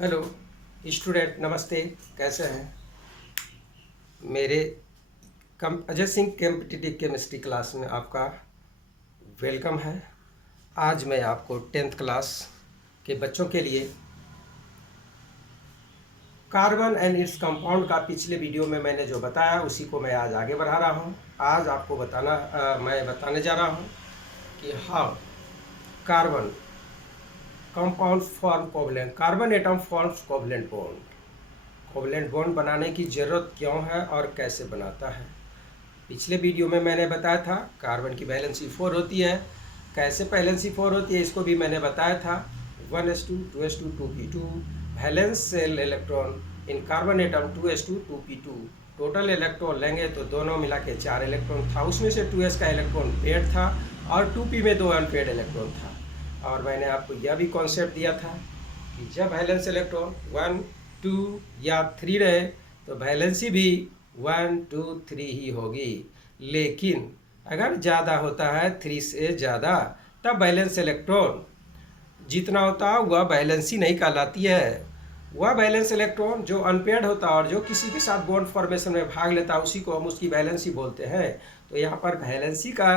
Hello student, नमस्ते। कैसे हैं? मेरे Ajay Singh competitive chemistry class में आपका वेलकम है। आज मैं आपको 10th क्लास के बच्चों के लिए कार्बन एंड इट्स कंपाउंड का पिछले वीडियो में मैंने जो बताया उसी को मैं आज आगे बढ़ा रहा हूँ। आज आपको मैं बताने जा रहा हूँ कि how carbon compound form covalent carbon atom forms covalent bond बनाने की ज़रूरत क्यों है और कैसे बनाता है। पिछले वीडियो में मैंने बताया था कार्बन की वैलेंसी 4 होती है। कैसे वैलेंसी 4 होती है इसको भी मैंने बताया था। 1s2 2s2 2p2 valence shell electron in carbon atom 2s2 2p2। Total electron लेंगे तो दोनों मिला के 4 इलेक्ट्रॉन था, उसमें से 2s का इलेक्ट्रॉन पेड था और 2p में 2 अनपेड इलेक्ट्रॉन था। और मैंने आपको यह भी कॉन्सेप्ट दिया था कि जब वैलेंस इलेक्ट्रॉन 1 2 या 3 रहे तो वैलेंसी भी 1 2 3 ही होगी। लेकिन अगर ज़्यादा होता है 3 से ज़्यादा तब वैलेंस इलेक्ट्रॉन जितना होता है वह वैलेंसी नहीं कहलाती है। वह वैलेंस इलेक्ट्रॉन जो अनपेयर्ड होता है और जो किसी के साथ बॉन्ड फॉर्मेशन में भाग लेता है उसी को हम उसकी वैलेंसी बोलते हैं। तो यहाँ पर वैलेंसी का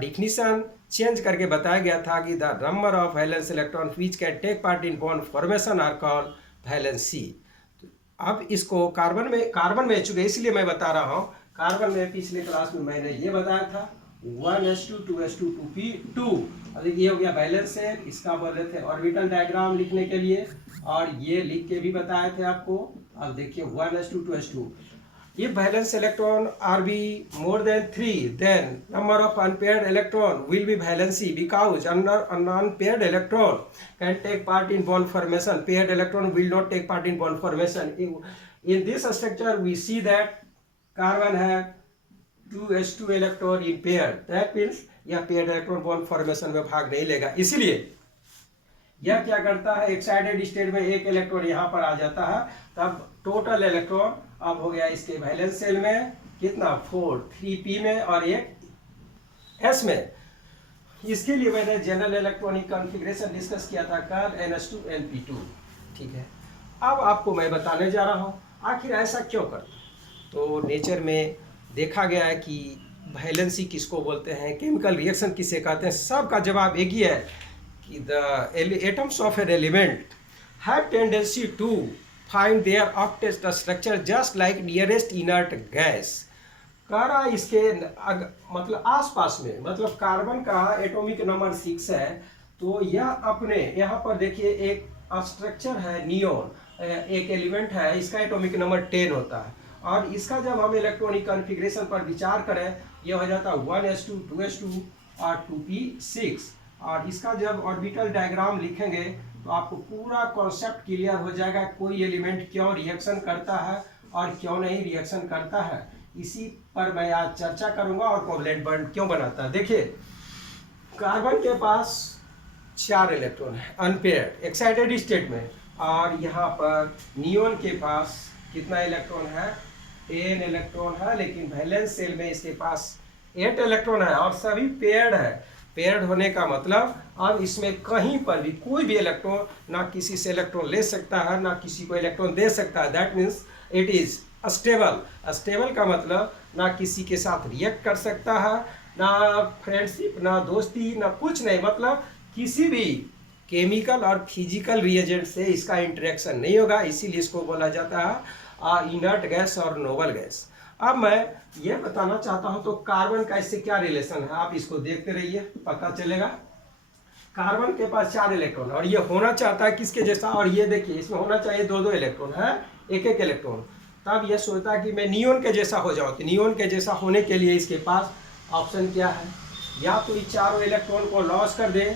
डिफिनीशन चेंज करके बताया गया था कि the number of valence electron which can take part in bond formation are called valency. अब इसको कार्बन में चुके, इसलिए मैं बता रहा हूँ। कार्बन में पिछले क्लास में मैंने ये बताया था 1s2 2s2 2p2। अब ये हो गया बैलेंस है, इसका बोल रहे थे ऑर्बिटल डायग्राम लिखने के लिए और ये लिख के भी बताए थे आपको। अब देखिए 1s2 2s2 if valence electron are be more than 3 then number of unpaired electron will be valency because unpaired electron can take part in bond formation, paired electron will not take part in bond formation. In this structure we see that carbon have 2s2 electron in pair, that means यह paired electron bond formation में भाग नहीं लेगा। इसलिए यह क्या करता है, एक्साइटेड स्टेट में एक इलेक्ट्रॉन यहाँ पर आ जाता है, तब टोटल इलेक्ट्रॉन अब हो गया इसके वैलेंस सेल में कितना 4 3p में और एक s में। इसके लिए मैंने जनरल इलेक्ट्रॉनिक कॉन्फ़िगरेशन डिस्कस किया था कल ns2 np2। ठीक है, अब आपको मैं बताने जा रहा हूँ आखिर ऐसा क्यों करता है। तो नेचर में देखा गया है कि वैलेंसी किसको बोलते हैं, केमिकल रिएक्शन किसे कहते हैं, सबका जवाब एक ही है कि the atoms of an element have tendency to find their octet structure just like nearest inert gas। कह रहा इसके मतलब आसपास में, मतलब कार्बन का एटॉमिक नंबर 6 है तो यह अपने यहाँ पर देखिए एक स्ट्रक्चर है नियोन, एक एलिमेंट है, इसका एटॉमिक नंबर 10 होता है और इसका जब हम इलेक्ट्रॉनिक कॉन्फ़िगरेशन पर विचार करें यह हो जाता है 1s2 2s2 और 2p6। और इसका जब ऑर्बिटल डायग्राम लिखेंगे तो आपको पूरा कॉन्सेप्ट क्लियर हो जाएगा कोई एलिमेंट क्यों रिएक्शन करता है और क्यों नहीं रिएक्शन करता है। इसी पर मैं आज चर्चा करूंगा और कोवलेंट बॉन्ड क्यों बनाता है। देखिए कार्बन के पास 4 इलेक्ट्रॉन है अनपेयर्ड एक्साइटेड स्टेट में और यहाँ पर नियोन के पास कितना इलेक्ट्रॉन है 10 इलेक्ट्रॉन है, लेकिन वैलेंस सेल में इसके पास 8 इलेक्ट्रॉन है और सभी पेयर्ड है। पेयर्ड होने का मतलब अब इसमें कहीं पर भी कोई भी इलेक्ट्रॉन ना किसी से इलेक्ट्रॉन ले सकता है ना किसी को इलेक्ट्रॉन दे सकता है। That means it is stable. Stable का मतलब ना किसी के साथ रिएक्ट कर सकता है, ना फ्रेंडशिप, ना दोस्ती, ना कुछ नहीं, मतलब किसी भी केमिकल और फिजिकल रिएजेंट से इसका इंटरेक्शन नहीं होगा। इसीलिए इसको बोला जाता है इनर्ट गैस और नोबल गैस। अब मैं ये बताना चाहता हूं तो कार्बन का इससे क्या रिलेशन है, आप इसको देखते रहिए पता चलेगा। कार्बन के पास 4 इलेक्ट्रॉन और ये होना चाहता है किसके जैसा, और ये देखिए इसमें होना चाहिए 2 इलेक्ट्रॉन है, एक इलेक्ट्रॉन। तब ये सोचता है कि मैं नियोन के जैसा हो जाऊं, तो नियोन के जैसा होने के लिए इसके पास ऑप्शन क्या है, या तो इस 4 इलेक्ट्रॉन को लॉस कर दे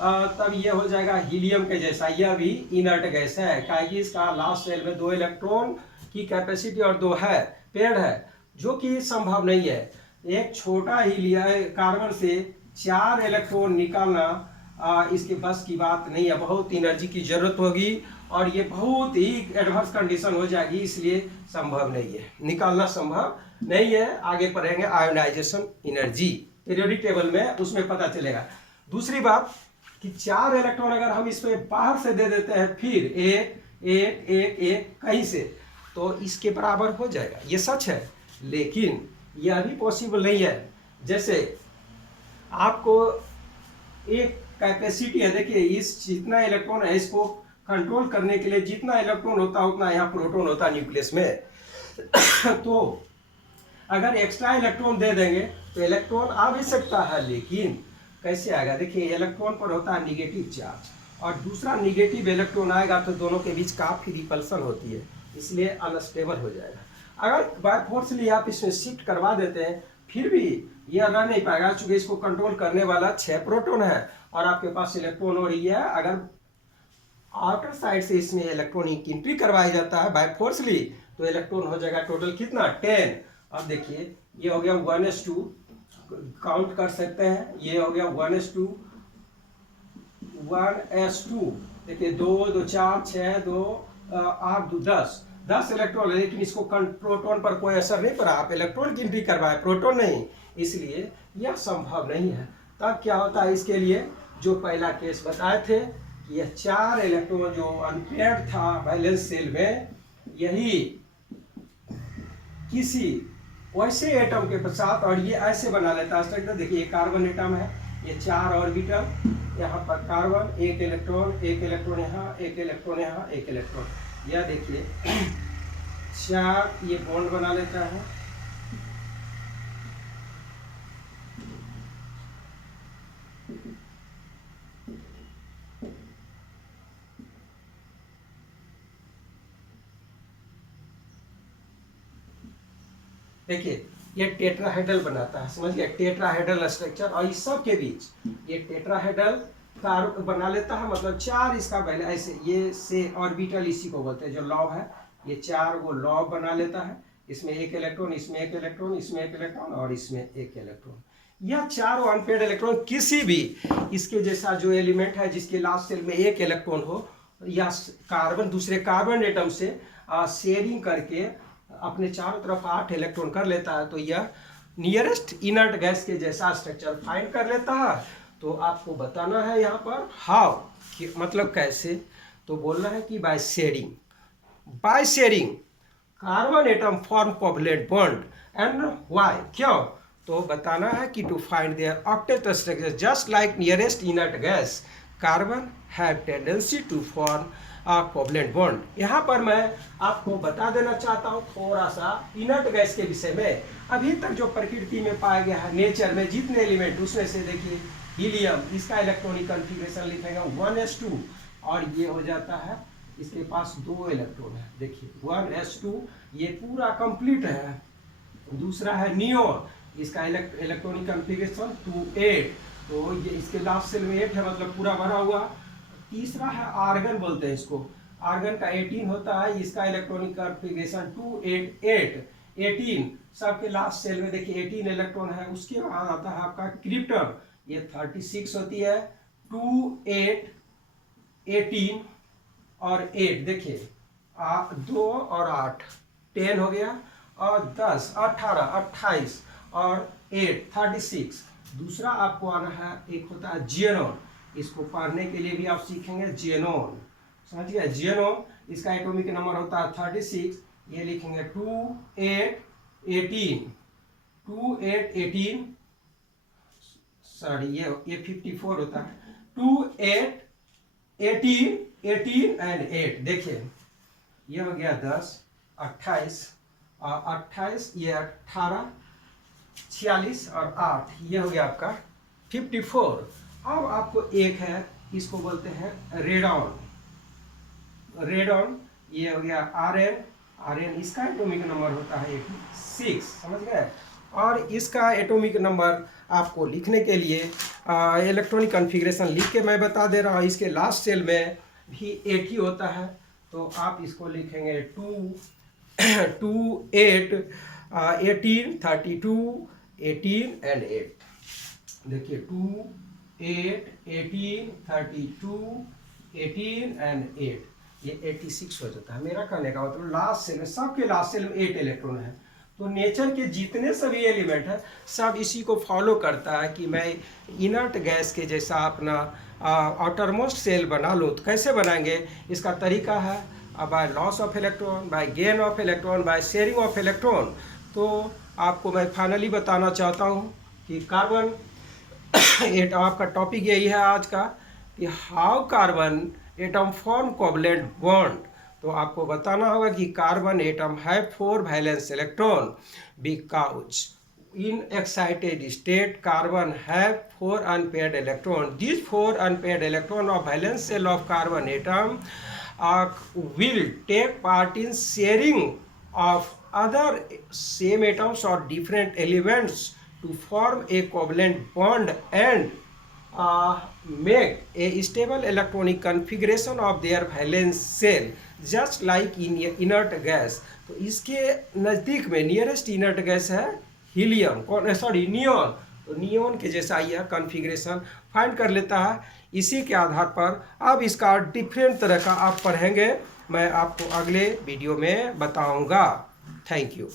तब ये हो जाएगा हीलियम के जैसा। यह भी इनर्ट गैस है क्योंकि इसका लास्ट सेल में 2 इलेक्ट्रॉन की कैपेसिटी और 2 है पेड़ है, जो कि संभव नहीं है। एक छोटा हीलियम कार्बन से 4 इलेक्ट्रॉन निकालना इसके बस की बात नहीं है, बहुत एनर्जी की जरूरत होगी और ये बहुत ही एडवर्स कंडीशन हो जाएगी, इसलिए संभव नहीं है, निकालना संभव नहीं है। आगे पढ़ेंगे आयोनाइजेशन एनर्जी पीरियोडिक टेबल में, उसमें पता चलेगा। दूसरी बात कि 4 इलेक्ट्रॉन अगर हम इसमें बाहर से दे देते हैं, फिर एक एक एक एक कहीं से, तो इसके बराबर हो जाएगा। ये सच है, लेकिन यह भी पॉसिबल नहीं है। जैसे आपको एक कैपेसिटी है, देखिए इस जितना इलेक्ट्रॉन है इसको कंट्रोल करने के लिए जितना इलेक्ट्रॉन होता है उतना यहाँ प्रोटॉन होता है न्यूक्लियस में। तो अगर एक्स्ट्रा इलेक्ट्रॉन दे देंगे तो इलेक्ट्रॉन आ भी सकता है, लेकिन कैसे आएगा? देखिए इलेक्ट्रॉन पर होता है निगेटिव चार्ज और दूसरा निगेटिव इलेक्ट्रॉन आएगा तो दोनों के बीच काफ़ी रिपल्सन होती है, इसलिए अनस्टेबल हो जाएगा। अगर बाय फोर्सली आप इसमें शिफ्ट करवा देते हैं फिर भी यह रह नहीं पाएगा, चूंकि इसको कंट्रोल करने वाला 6 प्रोटॉन है और आपके पास इलेक्ट्रॉन हो रही है। अगर आउटर साइड से इसमें इलेक्ट्रॉनिक एंट्री करवाया जाता है बाय फोर्सली तो इलेक्ट्रॉन हो जाएगा टोटल कितना? 10। अब देखिए ये हो गया 1s2, काउंट कर सकते हैं, ये हो गया 1s2 1s2। देखिए 2 2 4 6 2 8 2 10 इलेक्ट्रॉन है, लेकिन इसको प्रोटॉन पर कोई असर नहीं पड़ा। आप इलेक्ट्रॉन की एंट्री करवाए, प्रोटॉन नहीं, इसलिए यह संभव नहीं है। तब क्या होता है? इसके लिए जो पहला केस बताए थे कि यह 4 इलेक्ट्रॉन जो अनपेयर्ड था वैलेंस सेल में, यही किसी वैसे एटम के साथ, और ये ऐसे बना लेता है स्ट्रक्चर। देखिए कार्बन एटम है, ये 4 ऑर्बिटल, यहाँ पर कार्बन, एक इलेक्ट्रॉन यहाँ, एक इलेक्ट्रॉन यहाँ, एक इलेक्ट्रॉन, यह देखिए 4 ये बॉन्ड बना लेता है। देखिए ये टेट्राहेड्रल बनाता है, समझ गए? टेट्राहेड्रल स्ट्रक्चर, और इस सब के बीच ये टेट्राहेड्रल कार्बन बना लेता है, मतलब 4 इसका पहले ऐसे ये से ऑर्बिटल, इसी को बोलते हैं जो लॉब है, ये 4 वो लॉब बना लेता है। इसमें एक इलेक्ट्रॉन, इसमें एक इलेक्ट्रॉन, इसमें एक इलेक्ट्रॉन और इसमें एक इलेक्ट्रॉन। यह 4 अनपेयर्ड इलेक्ट्रॉन किसी भी इसके जैसा जो एलिमेंट है जिसके लास्ट सेल में एक इलेक्ट्रॉन हो, या कार्बन दूसरे कार्बन एटम से शेयरिंग करके अपने चारों तरफ 8 इलेक्ट्रॉन कर लेता है, तो यह नियरेस्ट इनर्ट गैस के जैसा स्ट्रक्चर फाइंड कर लेता है। तो आपको बताना है यहाँ पर हाउ, कि मतलब कैसे, तो बोलना है कि by sharing carbon atom form covalent bond and why, क्यों? तो बताना है कि to find their octet structure just like nearest inert gas carbon have tendency to form covalent bond. यहाँ पर मैं आपको बता देना चाहता हूँ थोड़ा सा इनर्ट गैस के विषय में। अभी तक जो प्रकृति में पाया गया है, नेचर में जितने एलिमेंट, उसमें से देखिए हीलियम, इसका इलेक्ट्रॉनिक कॉन्फ़िगरेशन लिखेगा 1s2 और ये हो जाता है, इसके पास 2 इलेक्ट्रॉन है। देखिए 1s2 ये पूरा कंप्लीट है। दूसरा है नियोन, इसका इलेक्ट्रॉनिक कॉन्फ़िगरेशन 2s8, तो ये इसके लास्ट सेल में 8 है, मतलब पूरा भरा हुआ। तीसरा है आर्गन, बोलते हैं इसको, आर्गन का 18 होता है, इसका इलेक्ट्रॉनिक कॉन्फ़िगरेशन 288 18, सबके लास्ट सेल में देखिए 18 इलेक्ट्रॉन है। उसके बाद आता है आपका क्रिप्टन, ये 36 होती है, 2 8 18 और 8, देखिए 2 और 8 10 हो गया, और 10 18 28 और 8 36। दूसरा आपको आना है, एक होता है जियनोन, इसको पढ़ने के लिए भी आप सीखेंगे जियनोन, समझ गए? जियनोन, इसका एटॉमिक नंबर होता है 36, ये लिखेंगे 2 8 18 2 8 18, सॉरी ये 54 होता है, 2 8 18 18 एंड 8। देखिए ये हो गया 10 28 और 28, ये 18 46 और 8, ये हो गया आपका 54। अब आपको एक है, इसको बोलते हैं रेडॉन, ये हो गया आरएन, इसका एटॉमिक नंबर होता है 86, समझ गए? और इसका एटॉमिक नंबर आपको लिखने के लिए इलेक्ट्रॉनिक कॉन्फ़िगरेशन लिख के मैं बता दे रहा हूँ। इसके लास्ट सेल में भी 8 ही होता है, तो आप इसको लिखेंगे 2 8 18 32 18 एंड 8। देखिए 2 8 18 32 18 एंड 8, ये 86 हो जाता है। मेरा कहने का मतलब लास्ट सेल में, सबके लास्ट सेल में 8 इलेक्ट्रॉन है। तो नेचर के जितने सभी एलिमेंट हैं सब इसी को फॉलो करता है कि मैं इनर्ट गैस के जैसा अपना आउटर मोस्ट शेल बना लूँ तो कैसे बनाएंगे, इसका तरीका है by loss of electron, by gain of electron, by sharing of electron. तो आपको मैं फाइनली बताना चाहता हूँ कि कार्बन एटम, आपका टॉपिक यही है आज का कि how carbon atom form covalent bond. तो आपको बताना होगा कि कार्बन एटम है 4 valence electron because in excited state carbon have 4 unpaired electron. These 4 unpaired electron of valence shell of carbon atom will take part in sharing of other same atoms or different elements to form a covalent bond and make a stable electronic configuration of their valence shell just like in inert gas. तो इसके नज़दीक में nearest inert gas है helium, neon. तो neon के जैसा यह configuration find कर लेता है। इसी के आधार पर अब इसका डिफरेंट तरह का आप पढ़ेंगे, मैं आपको अगले वीडियो में बताऊंगा। Thank you.